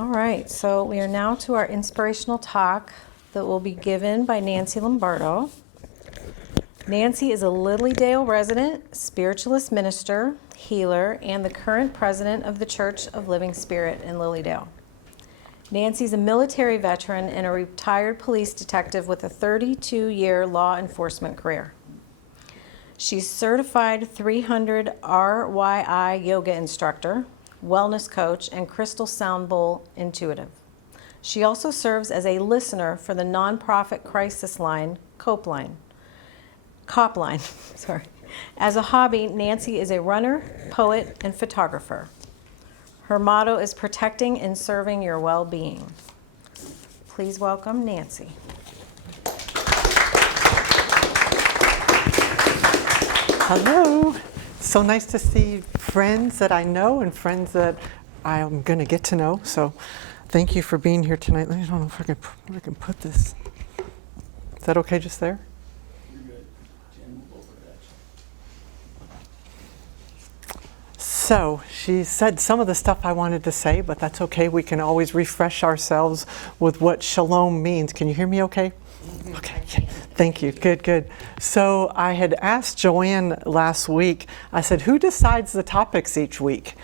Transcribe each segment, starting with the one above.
All right, so we are now to our inspirational talk that will be given by Nancy Lombardo. Nancy is a Lily Dale resident, spiritualist minister, healer, and the current president of the Church of Living Spirit in Lily Dale. Nancy's a military veteran and a retired police detective with a 32-year law enforcement career. She's certified 300 RYI yoga instructor, wellness coach, and crystal sound bowl intuitive. She also serves as a listener for the nonprofit crisis line, Copline. Sorry. As a hobby, Nancy is a runner, poet, and photographer. Her motto is protecting and serving your well-being. Please welcome Nancy. Hello. So nice to see friends that I know and friends that I'm going to get to know. So thank you for being here tonight. I don't know if I can put this. Is that okay just there? You're good. Jen will go for that. So she said some of the stuff I wanted to say, but that's okay. We can always refresh ourselves with what shalom means. Can you hear me okay? Okay, yeah. Thank you. Good. So I had asked Joanne last week, I said, who decides the topics each week?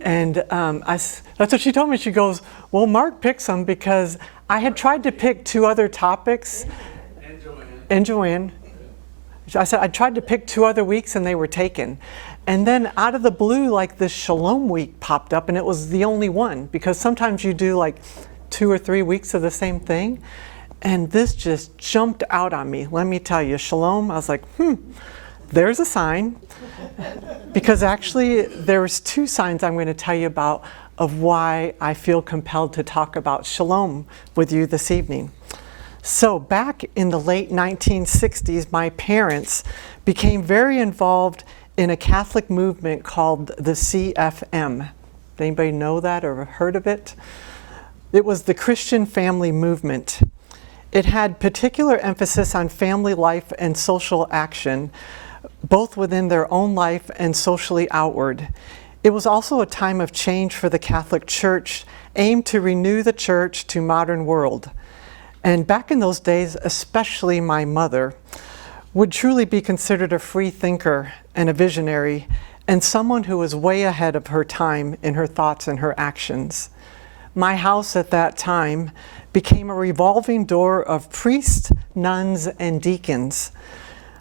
And that's what she told me. She goes, well, Mark picks them because I had tried to pick two other topics. And Joanne. I said, I tried to pick two other weeks and they were taken. And then out of the blue, like this Shalom week popped up and it was the only one because sometimes you do like 2 or 3 weeks of the same thing. And this just jumped out on me. Let me tell you, Shalom, I was like, there's a sign. Because actually, there's 2 signs I'm going to tell you about of why I feel compelled to talk about Shalom with you this evening. So back in the late 1960s, my parents became very involved in a Catholic movement called the CFM. Anybody know that or heard of it? It was the Christian Family Movement. It had particular emphasis on family life and social action, both within their own life and socially outward. It was also a time of change for the Catholic Church, aimed to renew the church to modern world. And back in those days, especially my mother, would truly be considered a free thinker and a visionary, and someone who was way ahead of her time in her thoughts and her actions. My house at that time became a revolving door of priests, nuns, and deacons,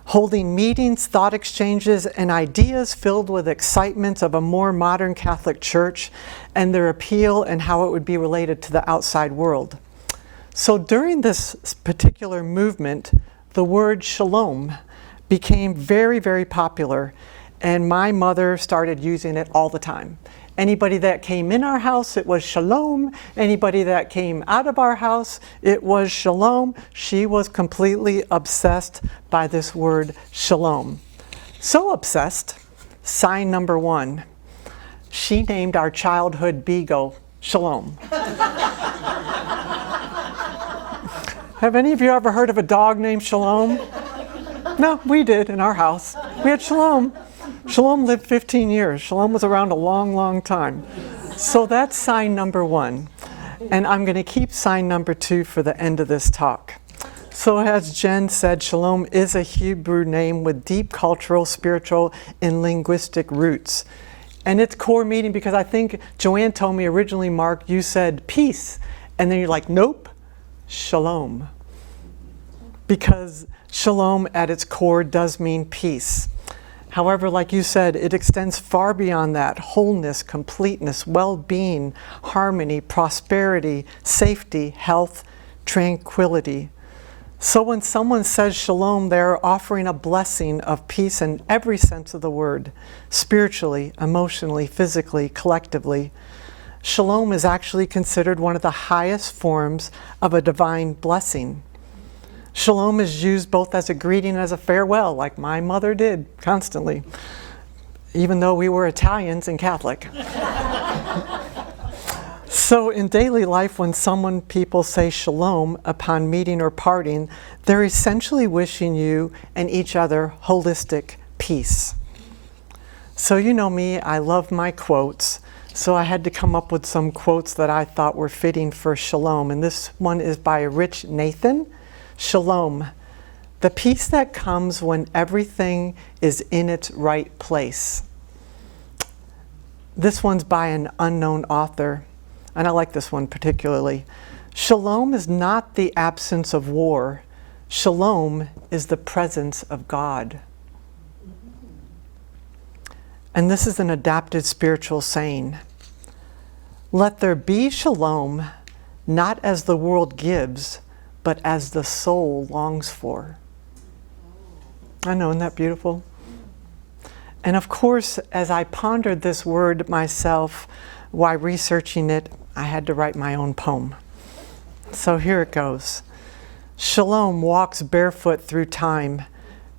holding meetings, thought exchanges, and ideas filled with excitement of a more modern Catholic Church and their appeal and how it would be related to the outside world. So during this particular movement, the word shalom became very, very popular, and my mother started using it all the time. Anybody that came in our house, it was shalom. Anybody that came out of our house, it was shalom. She was completely obsessed by this word shalom. So obsessed, sign number 1, she named our childhood beagle Shalom. Have any of you ever heard of a dog named Shalom? No, we did in our house. We had Shalom. Shalom lived 15 years. Shalom was around a long, long time. So that's sign number 1. And I'm going to keep sign number 2 for the end of this talk. So as Jen said, Shalom is a Hebrew name with deep cultural, spiritual, and linguistic roots. And its core meaning, because I think Joanne told me originally, Mark, you said peace. And then you're like, nope, Shalom. Because Shalom at its core does mean peace. However, like you said, it extends far beyond that: wholeness, completeness, well-being, harmony, prosperity, safety, health, tranquility. So when someone says shalom, they're offering a blessing of peace in every sense of the word, spiritually, emotionally, physically, collectively. Shalom is actually considered one of the highest forms of a divine blessing. Shalom is used both as a greeting and as a farewell, like my mother did constantly, even though we were Italians and Catholic. So in daily life, when people say shalom upon meeting or parting, they're essentially wishing you and each other holistic peace. So you know me, I love my quotes. So I had to come up with some quotes that I thought were fitting for shalom. And this one is by Rich Nathan. Shalom, the peace that comes when everything is in its right place. This one's by an unknown author, and I like this one particularly. Shalom is not the absence of war. Shalom is the presence of God. And this is an adapted spiritual saying. Let there be shalom, not as the world gives, but as the soul longs for. I know, isn't that beautiful? And of course, as I pondered this word myself while researching it, I had to write my own poem. So here it goes. Shalom walks barefoot through time,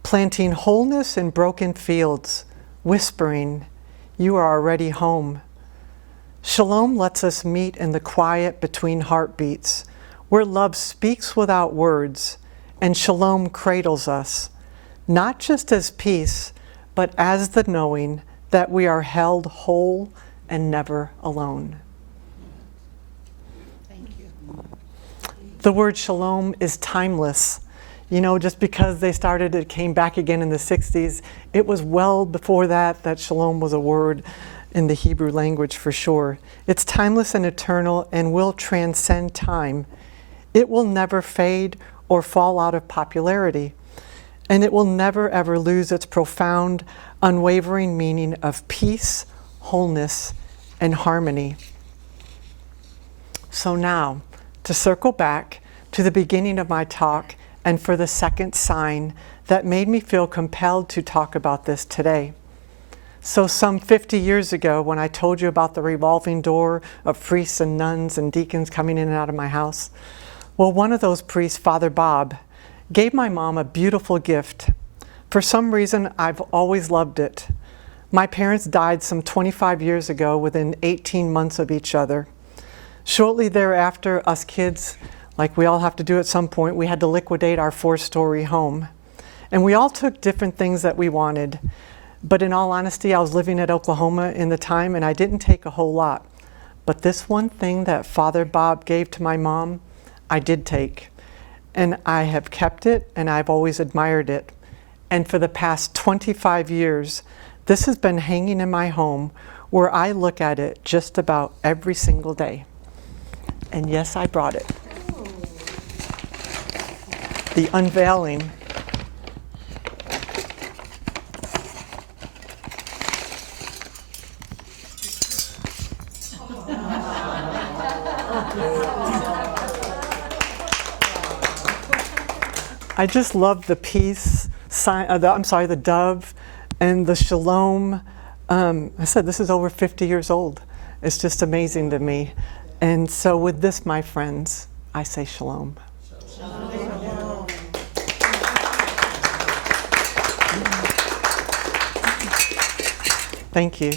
planting wholeness in broken fields, whispering, you are already home. Shalom lets us meet in the quiet between heartbeats, where love speaks without words, and shalom cradles us, not just as peace, but as the knowing that we are held whole and never alone. Thank you. The word shalom is timeless. You know, just because it came back again in the 60s, it was well before that shalom was a word in the Hebrew language for sure. It's timeless and eternal and will transcend time. It will never fade or fall out of popularity. And it will never ever lose its profound, unwavering meaning of peace, wholeness, and harmony. So now, to circle back to the beginning of my talk, and for the second sign that made me feel compelled to talk about this today. So some 50 years ago, when I told you about the revolving door of priests and nuns and deacons coming in and out of my house, well, one of those priests, Father Bob, gave my mom a beautiful gift. For some reason, I've always loved it. My parents died some 25 years ago within 18 months of each other. Shortly thereafter, us kids, like we all have to do at some point, we had to liquidate our 4-story home. And we all took different things that we wanted. But in all honesty, I was living at Oklahoma in the time, and I didn't take a whole lot. But this one thing that Father Bob gave to my mom, I did take. And I have kept it, and I've always admired it. And for the past 25 years, this has been hanging in my home, where I look at it just about every single day. And yes, I brought it. The unveiling. I just love the peace, the dove, and the shalom. I said this is over 50 years old. It's just amazing to me. And so with this, my friends, I say shalom. Shalom. Thank you.